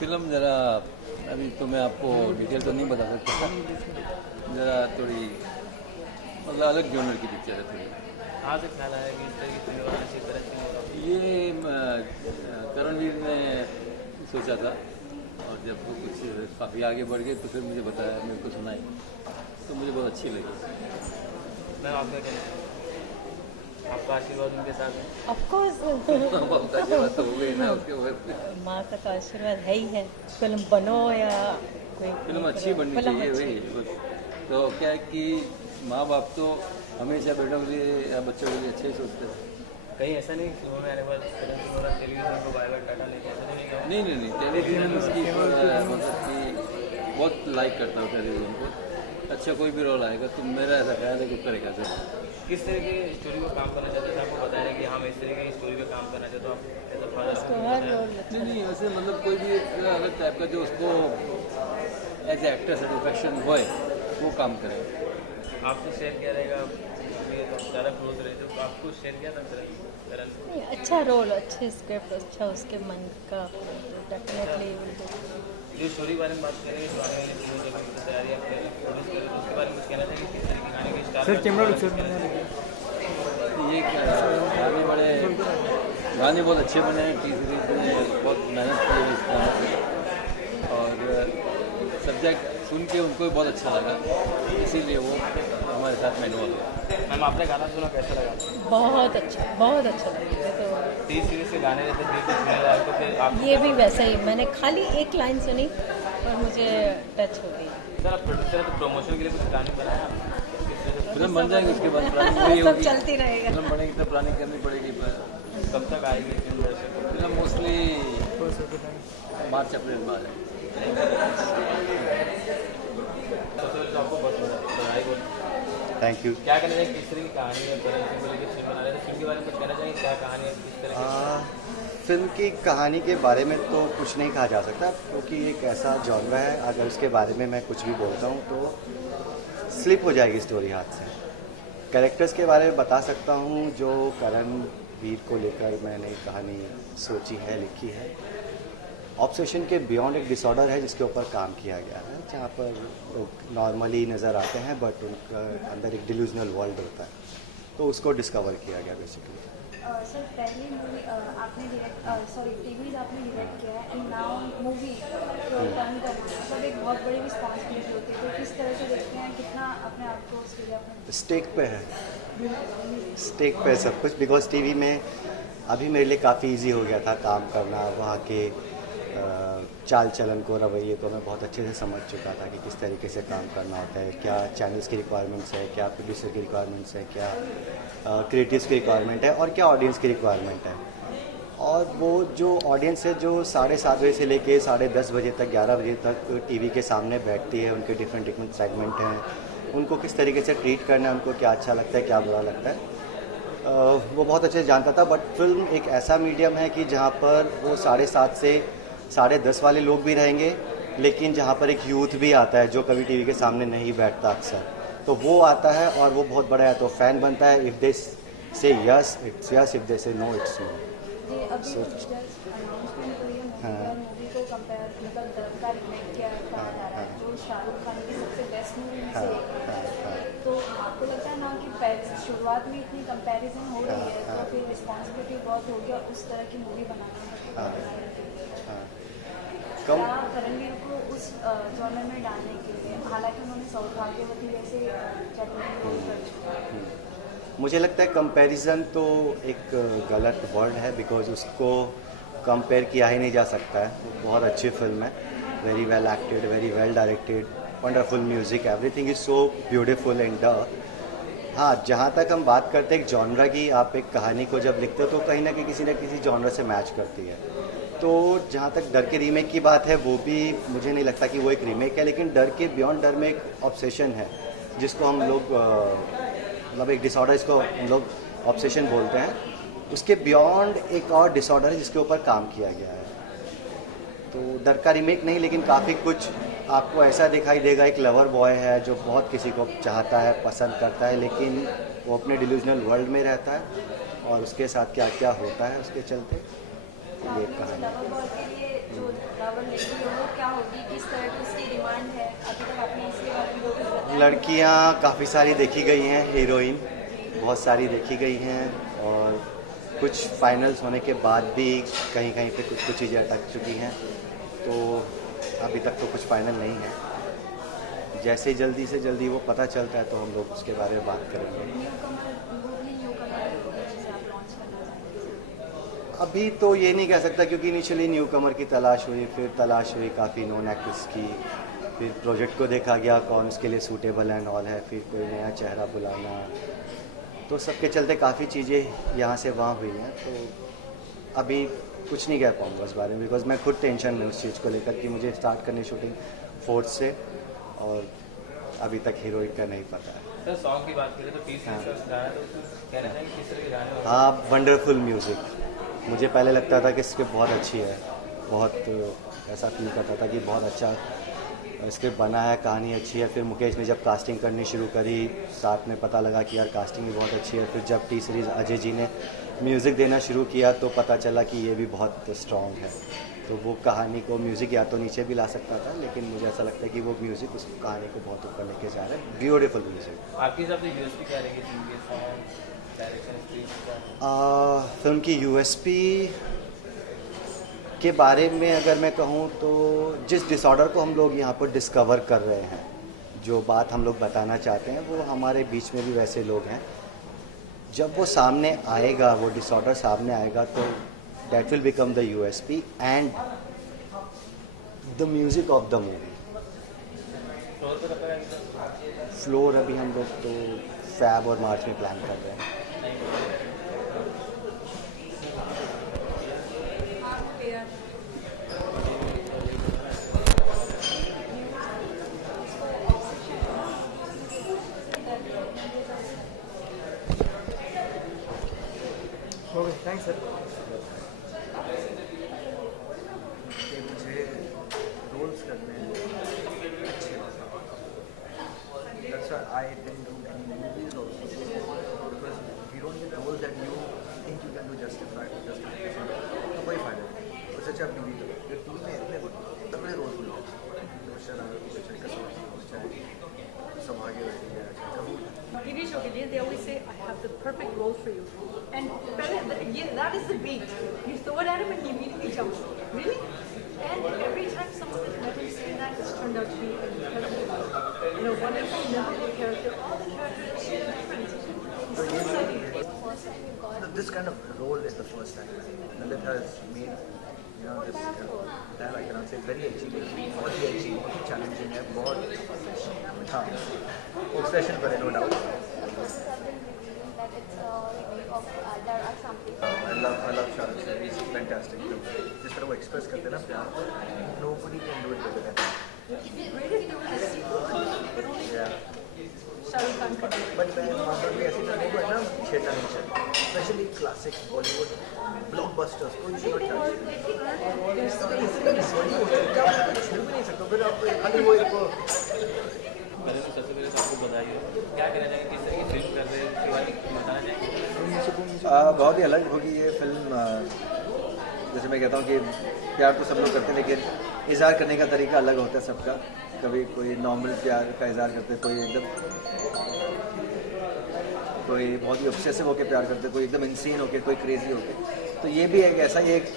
Film ज़रा अभी तो मैं आपको डिटेल तो नहीं बता सकता, ज़रा थोड़ी मतलब अलग जॉनर की पिक्चर है थोड़ी। कहाँ से ख्याल आया कि इस तरह की फिल्म बनाना चाहिए, तरह की? ये करणवीर ने सोचा था और जब वो कुछ काफ़ी आगे बढ़ गए तो फिर मुझे बताया, मेरे को सुनाई तो मुझे बहुत अच्छी लगी। मैं आपका क्या, आपका आशीर्वाद उनके साथ है? ऑफ कोर्स आपका आशीर्वाद तो हो गई ना उसके ऊपर। माँ का तो आशीर्वाद है ही है। फिल्म बनो या कोई फिल्म अच्छी बननी फिल्म चाहिए अच्छी। वही बस। तो क्या है कि माँ बाप तो हमेशा बेटों के लिए या बच्चों के लिए अच्छे ही सोचते हैं। कहीं ऐसा नहीं फिल्मों में आने के बाद टेलीविजन को बाय बाय टाटा लेके ऐसा नहीं क्या? नहीं, टेलीविजन उसकी मतलब कि बहुत लाइक करता हूँ टेलीविजन को। अच्छा कोई भी रोल आएगा तो मेरा ऐसा ख्याल है कि करेगा सर। किस तरह की स्टोरी को काम करना चाहते थे? आपको बताया कि हम इस तरह की स्टोरी पे काम करना चाहते हो, आप एज अ उसको हर फादर? रोल अच्छा नहीं वैसे मतलब कोई भी एक अलग टाइप का जो उसको एज ए एक्टर सेटिस्फैक्शन होए वो काम करे। आपसे शेयर किया रहेगा, ये तो ज़्यादा क्लोज रहे तो आपको शेयर किया था करण? नहीं, अच्छा रोल, अच्छे स्क्रिप्ट, अच्छा उसके मन का डेफिनेटली। जो स्टोरी के बारे में बात करेंगे तो आने वाली फिल्मों की तैयारी आप प्रोड्यूस करें तो उसके बारे में कुछ कहना चाहिए? किस तरह के गाने के स्टार सर कैमरा ये गाने बड़े गाने बहुत अच्छे बने हैं। टी सीरीज में बहुत मेहनत की है इस गाने पे और सब्जेक्ट सुन के उनको भी बहुत अच्छा लगा, इसीलिए वो हमारे साथ में इन्वॉल्व हुआ। मैम आपने गाना सुना, कैसा लगा? बहुत अच्छा लगा। तो टी सीरीज के गाने जैसे दिल को छूने वाले, तो फिर आप ये भी वैसा ही, मैंने खाली एक लाइन सुनी और मुझे टच हो गई। सर आप प्रोड्यूसर तो प्रमोशन के लिए कुछ गाने बनाए आप? फिल्म बन जाएगी उसके बाद प्लानिंग वही सब होगी। चलती रहेगा। फिल्म बनेगी तो प्लानिंग करनी पड़ेगी। कब तक आएगी फिल्म दर्शकों को? फिल्म मोस्टली मार्च अप्रैल में आ जाएगी। सबसे पहले तो आपको बहुत बधाई बोल। Thank you. क्या कहना चाहिए, किस तरह की कहानी है? करण सिंह को लेकर फिल्म बना रहे थे, फिल्म के बारे में कुछ कहना चाहिए? क्या कहानी है, किस तरह की? फिल्म की कहानी के बारे में तो कुछ नहीं कहा जा सकता क्योंकि एक ऐसा जॉनरा है, अगर उसके बारे में मैं कुछ भी बोलता हूँ तो स्लिप हो जाएगी स्टोरी हाथ से। कैरेक्टर्स के बारे में बता सकता हूँ, जो करणवीर को लेकर मैंने कहानी सोची है, लिखी है। ऑब्सेशन के बियॉन्ड एक डिसऑर्डर है जिसके ऊपर काम किया गया है, जहाँ पर लोग नॉर्मली नज़र आते हैं बट उनका अंदर एक डिल्यूजनल वर्ल्ड होता है, तो उसको डिस्कवर किया गया बेसिकली। सर पहली मूवी आपने टीवीज आपने डायरेक्ट किया है एंड नाउ मूवी टर्न करना मतलब एक बहुत बड़ी रिस्पॉन्सिबिलिटी होती है, तो किस तरह से देखते हैं, कितना अपने आप को उसके लिए अपने स्टेक पे है, स्टेक पे सब कुछ। बिकॉज टीवी में अभी मेरे लिए काफ़ी इजी हो गया था काम करना, वहाँ के चाल चलन को, रवैये को मैं बहुत अच्छे से समझ चुका था कि किस तरीके से काम करना होता है, क्या चैनल्स की रिक्वायरमेंट्स है, क्या प्रोड्यूसर की रिक्वायरमेंट्स है, क्या क्रिएटिव्स की रिक्वायरमेंट है और क्या ऑडियंस की रिक्वायरमेंट है। और वो जो ऑडियंस है जो 7:30 बजे से लेके 10:30 बजे तक, 11 बजे तक टीवी के सामने बैठती है, उनके डिफरेंट सेगमेंट हैं, उनको किस तरीके से ट्रीट करना है, उनको क्या अच्छा लगता है, क्या बुरा लगता है, वो बहुत अच्छे से जानता था। बट फिल्म एक ऐसा मीडियम है कि जहाँ पर वो 7:30 से 10:30 वाले लोग भी रहेंगे, लेकिन जहाँ पर एक यूथ भी आता है जो कभी टीवी के सामने नहीं बैठता अक्सर, तो वो आता है और वो बहुत बड़ा है, तो फैन बनता है। इफ़ दे से yes it's yes, if they से नो इट्स नो। ये अभी अनाउंसमेंट हुई है मूवी को कंपेयर मतलब दर्द का रिमेक किया कहा जा रहा है, जो शाहरुख खान की सबसे बेस्ट मूवी में से एक है। तो आपको लगता है ना कि शुरुआत में इतनी कंपैरिजन हो रही है तो फिर रिस्पॉन्सिबिलिटी बहुत होगी और उस तरह की मूवी बनाना क्या करणवीर को उस जॉनर में डालने के लिए, हालांकि उन्होंने सौभाग्यवती जैसे चैप्टर रोल कर चुका है। मुझे लगता है कंपैरिजन तो एक गलत वर्ड है, बिकॉज उसको कंपेयर किया ही नहीं जा सकता है। वो बहुत अच्छी फिल्म है, very well acted, very well directed, wonderful music, everything is so beautiful and हाँ, जहाँ तक हम बात करते हैं एक जॉनरा की, आप एक कहानी को जब लिखते हो तो कहीं ना किसी जॉनरा से मैच करती है। तो जहाँ तक डर के रीमेक की बात है, वो भी मुझे नहीं लगता कि वो एक रीमेक है, लेकिन डर के बियॉन्ड डर में एक ऑब्सेशन है जिसको हम लोग मतलब एक डिसऑर्डर, इसको हम लोग ऑब्सेशन बोलते हैं। उसके बियॉन्ड एक और डिसऑर्डर है जिसके ऊपर काम किया गया है। तो डर का रीमेक नहीं, लेकिन काफ़ी कुछ आपको ऐसा दिखाई देगा। एक लवर बॉय है जो बहुत किसी को चाहता है, पसंद करता है, लेकिन वो अपने डिल्यूजनल वर्ल्ड में रहता है और उसके साथ क्या क्या होता है उसके चलते ये कहानी। लवर बॉय के लिए जो लव रोल लेगी वो क्या होगी, किस तरह की उसकी डिमांड है, अभी तक आपने इसके बारे में कुछ बताया? लड़कियाँ काफ़ी सारी देखी गई हैं, हीरोइन बहुत सारी देखी गई हैं, और कुछ फाइनल्स होने के बाद भी कहीं कहीं पे कुछ कुछ चीज़ें अटक चुकी हैं, तो अभी तक तो कुछ फाइनल नहीं है। जैसे जल्दी से जल्दी वो पता चलता है तो हम लोग उसके बारे में बात करेंगे। अभी तो ये नहीं कह सकता, क्योंकि इनिशियली न्यू कमर की तलाश हुई, फिर तलाश हुई काफ़ी नॉन एक्ट्रेस की, फिर प्रोजेक्ट को देखा गया कौन उसके लिए सूटेबल एंड ऑल है, फिर कोई नया चेहरा बुलाना, तो सबके चलते काफ़ी चीज़ें यहाँ से वहाँ हुई हैं। तो अभी कुछ नहीं कह पाऊँगा उस बारे में, बिकॉज मैं खुद टेंशन में उस चीज़ को लेकर कि मुझे स्टार्ट करनी शूटिंग 4th से, और अभी तक हीरोइन का नहीं पता है। सर सॉन्ग की बात करें तो 30 गाना, तो कहना चाहिए किस तरह के गाने? हाँ, वंडरफुल म्यूज़िक। मुझे पहले लगता था कि स्क्रिप्ट बहुत अच्छी है, बहुत ऐसा फील करता था कि बहुत अच्छा स्क्रिप्ट बना है, कहानी अच्छी है। फिर मुकेश ने जब कास्टिंग करनी शुरू करी, साथ में पता लगा कि यार कास्टिंग भी बहुत अच्छी है। फिर जब टी सीरीज़ अजय जी ने म्यूज़िक देना शुरू किया तो पता चला कि ये भी बहुत स्ट्रॉन्ग है। तो वो कहानी को म्यूज़िक या तो नीचे भी ला सकता था, लेकिन मुझे ऐसा लगता है कि वो म्यूज़िक उस कहानी को बहुत ऊपर लेके जा रहा है। Beautiful music. आपके हिसाब से यूएसपी क्या रहेगी फिल्म के? Song, direction, script? फिल्म की यूएसपी के बारे में अगर मैं कहूँ तो जिस डिसऑर्डर को हम लोग यहाँ पर डिस्कवर कर रहे हैं, जो बात हम लोग बताना चाहते हैं, वो हमारे बीच में भी वैसे लोग हैं। जब वो सामने आएगा, वो डिसऑर्डर सामने आएगा, तो that will become the USP and the music of the movie. Floor अभी हम लोग तो फैब और मार्च में प्लान कर रहे हैं। Okay, thanks sir. मुझे रोल्स करने हैं अच्छे। That's why I didn't do any movies also, because you don't get roles that you think you can do justification. तो कोई फायदा नहीं। उससे अच्छा टीवी करो। जो टीवी में इतने तगड़े रोल्स मिलते हैं, तो शराब संभागे रहती है। TV show के लिए they always say I have the perfect role for you, and that is the beat. You throw it at him and he immediately jumps. Really? And every time someone has met him saying that, it's turned out to be an incredible, wonderful, memorable character. All the characters are so different. It's so exciting. This kind of role is the first time Lalit has made, this that I cannot say very achieving, बहुत ही अच्छी, बहुत ही challenging है, बहुत हाँ obsession पर है, no doubt. I love Shahrukh sir, he's fantastic. जिस तरह वो express करते हैं ना प्यार, nobody can do it better than him. It'd be great if there was a sequel, but only Shah Rukh Khan could do it. But मैं मानता हूँ कि ऐसी फिल्मों को है ना छेड़ना नहीं चाहिए, especially classic Bollywood blockbusters को you should not touch. There's space. छेड़ भी नहीं सकते, फिर आप खाली वो एक पहले तो सबसे पहले आपको बताइए क्या कहना चाहिए, किस तरह की फिल्म कर रहे हैं, उसके बारे में बताना चाहिए। बहुत ही अलग होगी ये फिल्म। जैसे मैं कहता हूँ कि प्यार तो सब लोग करते हैं, लेकिन इज़हार करने का तरीका अलग होता है सबका। कभी कोई नॉर्मल प्यार का इज़हार करते हैं, कोई बहुत ही ऑब्सेसिव होकर प्यार करते हैं, कोई एकदम इंसीन होकर, कोई क्रेजी होकर। तो ये भी एक ऐसा ही एक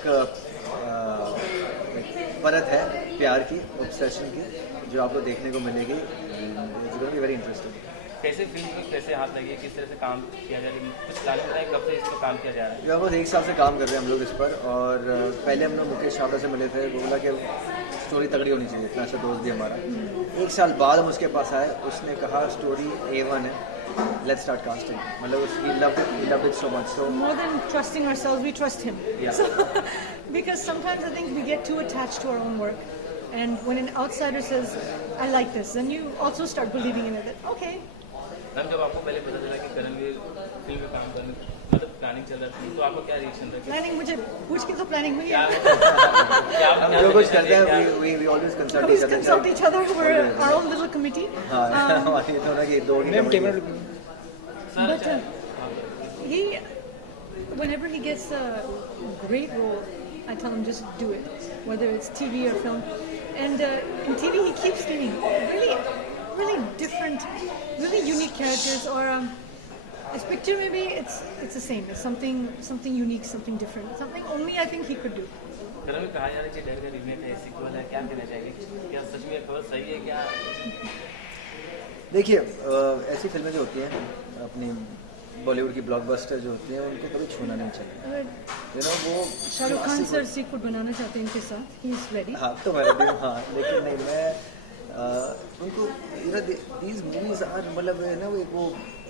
परत है प्यार की, ऑब्सेशन की, जो आपको देखने को मिलेगी। It's going to be very interesting. कैसे फिल्म में कैसे हाथ लगे, किस तरह से काम किया जा रहा है, कुछ प्लानिंग बताएं कब से इस पर काम किया जा रहा है? जो बस 1 साल से काम कर रहे हैं हम लोग इस पर, और पहले हम लोग मुकेश छाबड़ा से मिले थे। बोला कि स्टोरी तगड़ी होनी चाहिए, इतना अच्छा दोस्त भी हमारा। 1 साल बाद हम उसके पास आए, उसने कहा स्टोरी A1 है, let's start casting. मतलब he loved it so much. So More than trusting ourselves, we trust him. Yeah. So, because sometimes I think we get too attached to our own work, and when an outsider says, "I like this," then you also start believing in it. That, okay. Ma'am जब आपको पहले पता चला कि करण वीर film में काम करने मतलब प्लानिंग चल रहा था, तो आपका क्या रिएक्शन था? Planning मुझे पूछ के तो planning हुई है. हम जो कुछ करते हैं we always consult Always each other. consult each other. We're our own little committee. हाँ, हमारी तो ना कि दो ही But he, whenever he gets a great role, I tell him just do it, whether it's TV or film. And in TV, he keeps giving really different, really unique characters. Or this picture, maybe it's the same. It's something unique, something different, something only I think he could do. कल में कहा जा रहा है कि डर का remake है, सीक्वल है, क्या कहना चाहिए? क्या सच में खबर सही है क्या? देखिए ऐसी फिल्में जो होती हैं अपनी बॉलीवुड की ब्लॉकबस्टर जो होती हैं उनको कभी छूना नहीं चाहिए। यू नो वो शाहरुख खान सर सीक्वल बनाना चाहते हैं इनके साथ, ही इज रेडी। हाँ तो मैं रेडी हूँ, हाँ लेकिन नहीं मैं उनको दीज मूवीज आर मतलब है ना वो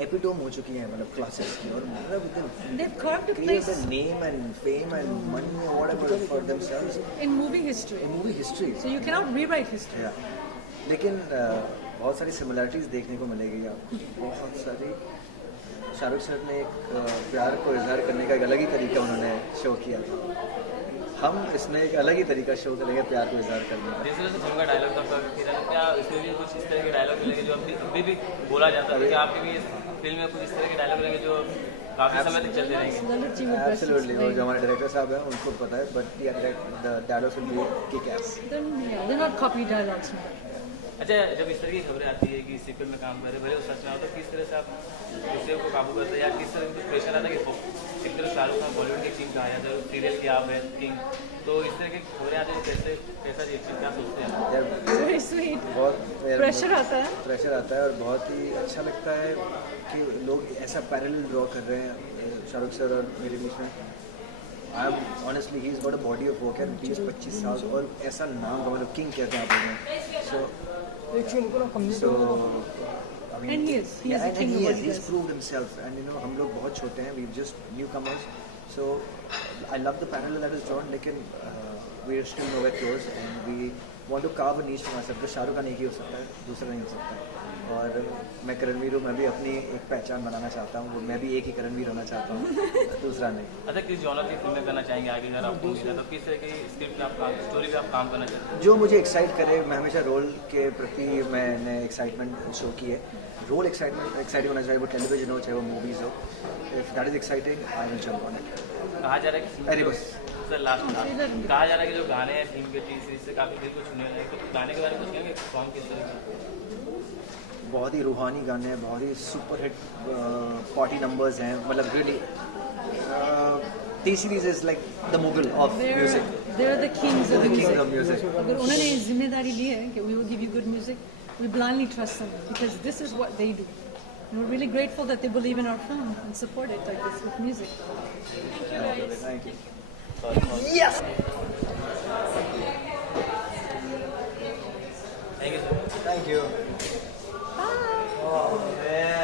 एपिटोम हो चुकी हैं मतलब क्लासेस की और मतलब create a name and fame and money और whatever for themselves in movie history so you can not rewrite history. लेकिन बहुत सारी सिमिलरिटीज देखने को मिलेगी आपको, बहुत सारी। शाहरुख सर ने एक प्यार को इजहार करने का एक अलग ही तरीका उन्होंने शो किया था, हम इसमें एक अलग ही तरीका शो करेंगे प्यार को इजहार करने का। जिस तरह से फिल्म का डायलॉग था क्या इसमें भी कुछ इस तरह के डायलॉग मिलेंगे जो अभी भी बोला जाता है कि आपके भी इस फिल्म में कुछ इस तरह के डायलॉग मिलेंगे जो काफी समय तक चलते रहेंगे? एब्सोल्युटली, और जो हमारे डायरेक्टर साहब हैं उनको पता है, but the dialogues will be kick S. They're not copy dialogues. अच्छा, जब इस तरह की खबरें आती है कि सीक्वल में काम कर रहे भले वो सच में हो, तो किस तरह से आप गुस्से को काबू करते हैं या किस तरह से प्रेशर आता है कि एक तरह शाहरुख खान बॉलीवुड की किंग कहा जाता है, सीरियल की आप है किंग, तो इस तरह की खबरें आती है कैसा रिएक्शन क्या सोचते हैं? बहुत प्रेशर आता है और बहुत ही अच्छा लगता है कि लोग ऐसा पैरेलल ड्रॉ कर रहे हैं शाहरुख सर और मेरे बीच में। I am honestly he is got a body of work and 20-25 साल और ऐसा नाम मतलब किंग कहते हैं आप लोग। So I mean, and he is a king of what he he's does. proved himself, and you know हम लोग बहुत छोटे हैं, we're just newcomers, so I love the parallel that is drawn, लेकिन we're still nowhere close and we want to carve a niche for ourselves। तो शाहरुख खान एक ही हो सकता है, दूसरा नहीं हो सकता है। और मैं करणवीर हूँ, मैं भी अपनी एक पहचान बनाना चाहता हूँ, मैं भी एक ही करणवीर होना चाहता हूँ, दूसरा नहीं। अच्छा, किस जॉनर की फिल्में करना चाहेंगे आगे अगर आपको मिला तो किस तरह की स्क्रिप्ट पे आप स्टोरी पे आप काम करना चाहते हैं? जो मुझे एक्साइट करे, मैं हमेशा रोल के प्रति मैंने एक्साइटमेंट शो की है। रोल एक्साइटिंग होना चाहिए, वो टेलीविजन हो चाहे वो मूवीज़ हो। If that is exciting I will jump on it. कहा जा रहा है कि अरे बस सर लास्ट कहा जा रहा है कि जो गाने हैं फिल्म के सीरीज से काफ़ी दिल को छूने वाले हैं, तो गाने के बारे में कुछ कहेंगे? सॉन्ग किस तरह का? बहुत ही रूहानी गाने हैं, बहुत ही सुपर हिट पार्टी नंबर्स हैं, मतलब really T series is like the Mughal of music. They're the kings of music. अगर उन्होंने जिम्मेदारी ली है कि we will give you good music, we blindly trust them because this is what they do. And we're really grateful that they believe in our film and support it like this with music. Thank you guys. Thank you. Yes. Thank you, sir. Thank you. Bye. Oh man.